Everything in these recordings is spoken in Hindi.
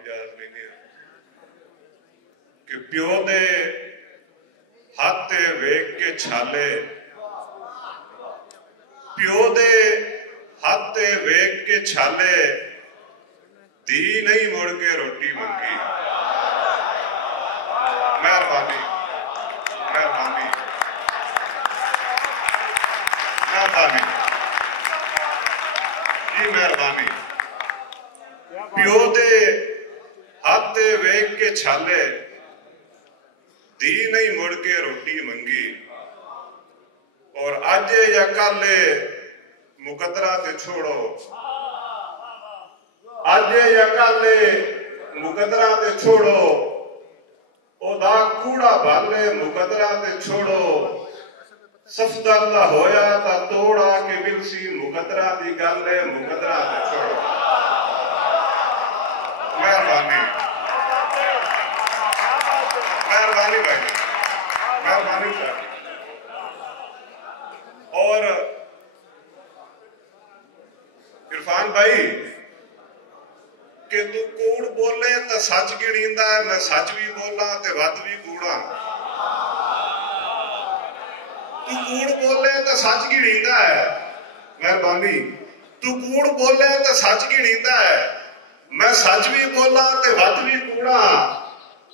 इजाजत लेने कि प्यो दे हाथ वेख के छाले, प्यो दे हाथ वेख के छाले, धी नहीं मुड़ के रोटी मंगी। मेहरबानी मेहरबानी मेहरबानी जी मेहरबानी। प्यो दे हाथ वेख के छाले, धी नहीं मुड़ के रोटी मंगी। और आज या कल मुकदरा ते छोड़ो, आज या कल मुकदरा ते छोड़ो, ओदा कूड़ा भाले मुकदरा ते छोड़ो। सफदर दा होया ता तोड़ा के मिलसी मुकदरा दी गल मुकदरा ते छोड़ो। मेहरबानी मेहरबानी भाई मेहरबानी भाई। और इरफान भाई कि तू कूड़ बोले तो सच गिणींदा है, मैं सच भी बोला ते वध भी कूड़ा। तू कूड़ बोले तो सच गिणींदा है, मेहरबानी। तू कूड़ बोले तो सच गिणींदा है, मैं सच भी बोला ते वध भी कूड़ा।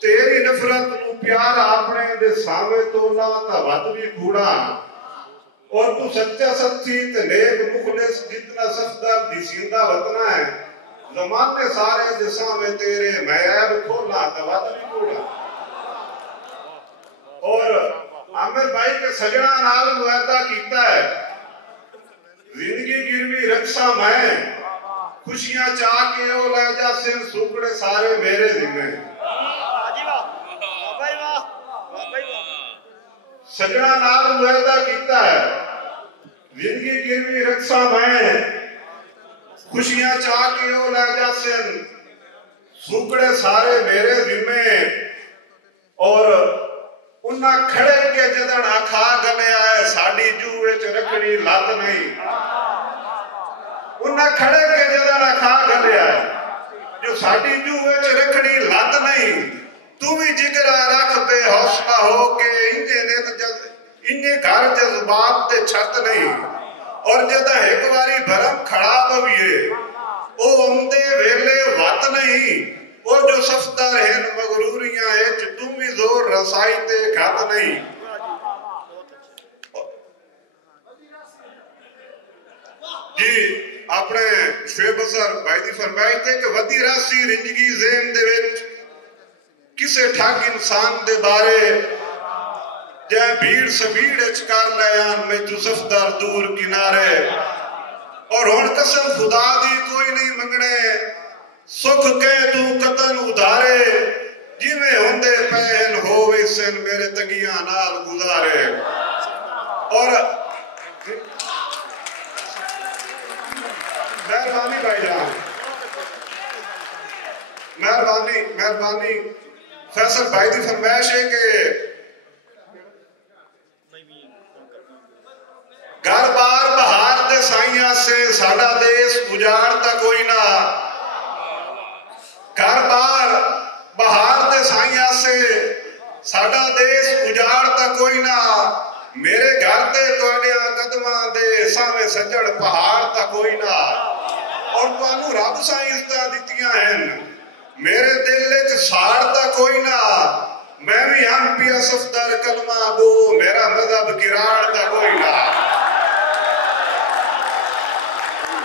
तेरी नफरत नू प्यार अपने दे सावे तोला ता वध भी कूड़ा। और तू सच्चा सच्ची ते नेक मुखलिस जितना सफदर दिसींदा वतना है, ज़माने सारे दे सावे तेरे मैं ऐब खोला ता वध भी कूड़ा। और आमिर भाई के सजना नाल मुआहदा कीता है, जिंदगी गिरवी रखसा मैं, खुशियां चाह के ओ ले जा सिर सुकड़े सारे मेरे जिम्मे। सजना नाल मुआहदा कीता है, जिंदगी गिरवी रखसा मैं, खुशियां चाह के ओ ले जा सिर सुकड़े सारे मेरे जिम्मे। और उन्ना खड़े के जदन आखा गलिया है साड़ी जू विच रखड़ी लत नहीं। उन्ना खड़े के जदन आखा गलिया है जो साड़ी जू विच रखड़ी लत नहीं। तू भी जिगरा रख बे हौसला हो के इन्ने घर जज्बात ते छत नहीं। और जदा एक बारी भरम खड़ा पवीए ओ औंदे वेले वत नहीं। और जो सफ्तर है मगरूरियां है तू भी जोर रसाई ते खत नहीं। जी अपने शुएब असर भाई दी फरमाइश थे कि वदी रासी रिंजगी ज़हन दे विच किसे ठग इंसान दे बारे जै भीड़ सबीड़ च कर लयान में तू सफदर दूर किनारे। और हुण कसम खुदा दी कोई नहीं मंगने, सुख के तू कतन उधारे। जिवें हुंदे पैन होवे सन मेरे तंगियां नाल गुजारे। और मेहरबानी भाईजान मेहरबानी मेहरबानी। फैसल भाई की फरमाइश है कि घर बार बहार दे साइया से साडा देश उजाड़ता कोई ना। घर बार बहार दे साइया से साडा देश उजाड़ता कोई ना। मेरे घर ते तुहाडियां कदमां दे सावे सजड़ पहाड़ ता कोई ना। और तुहानू रब साईं इज्जतां दित्तियां हैं, मेरे दिल च साड़ ता कोई ना। मैं भी हम पिया सफदर कलमा गो, मेरा मजहब किराड़ ता कोई ना।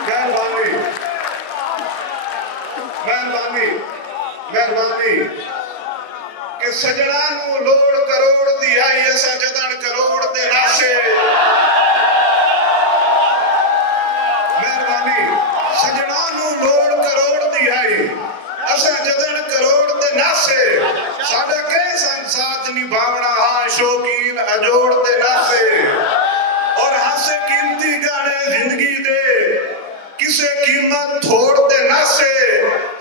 मेहरबानी मेहरबानी मेहरबानी कि सजना नू लोड़ करोड़ दी आई असा जदन करोड़ दे नासे। मेहरबानी सजना नू लोड़ करोड़ दी आई असा जदन करोड़ दे नासे। साडा के सन साथ निभावना हा शौकीन अजोड़ दे नासे। और हासे कीमती गाने जिंदगी दे किसे कीमत थोड़ दे नासे।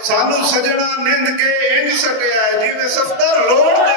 सानू सजना निंद के इंज सटिया जिवें सफदर लोड़ दे